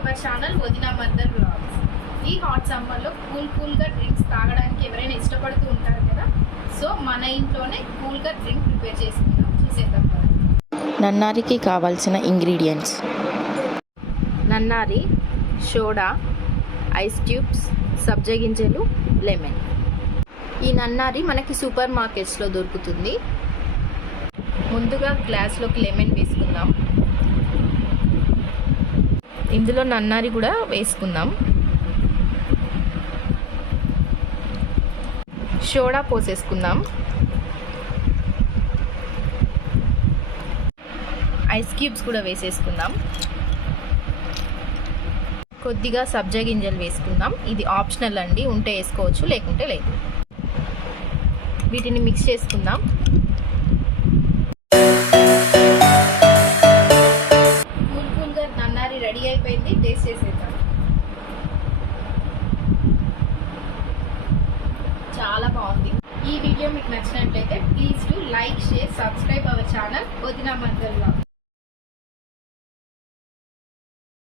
Our channel వదినా mother vlogs. ఈ hot సమ్మర్లో కూల్గా డ్రింక్స్ తాగడానికి ఎవరైనా ఇష్టపడుతూ ఉంటారు కదా. సో మన ఇంట్లోనే కూల్గా డ్రింక్ ప్రిపేర్ చేసుకుందాం, చూసేద్దాం. నన్నారికి కావాల్సిన ఇంగ్రీడియంట్స్: నన్నారి, సోడా, ఐస్ క్యూబ్స్, సబ్జా గింజలు, లెమన్. ఈ నన్నారి మనకి సూపర్ మార్కెట్స్లో దొరుకుతుంది. ముందుగా గ్లాస్లోకి లెమన్ వేసుకుందాం. ఇందులో నన్నారి కూడా వేసుకుందాం. సోడా పోసేసుకుందాం. ఐస్ క్యూబ్స్ కూడా వేసేసుకుందాం. కొద్దిగా సబ్జా గింజలు వేసుకుందాం. ఇది ఆప్షనల్ అండి, ఉంటే వేసుకోవచ్చు, లేకుంటే లేదు. వీటిని మిక్స్ చేసుకుందాం. కూల్గా నన్నారి రెడీ అయిపోయింది. టేస్ట్ చేసేద్దాం. చాలా బాగుంది. ఈ వీడియో మీకు నచ్చినట్లయితే please to like, share, subscribe our channel వదినా మదర్ వ్లాగ్స్.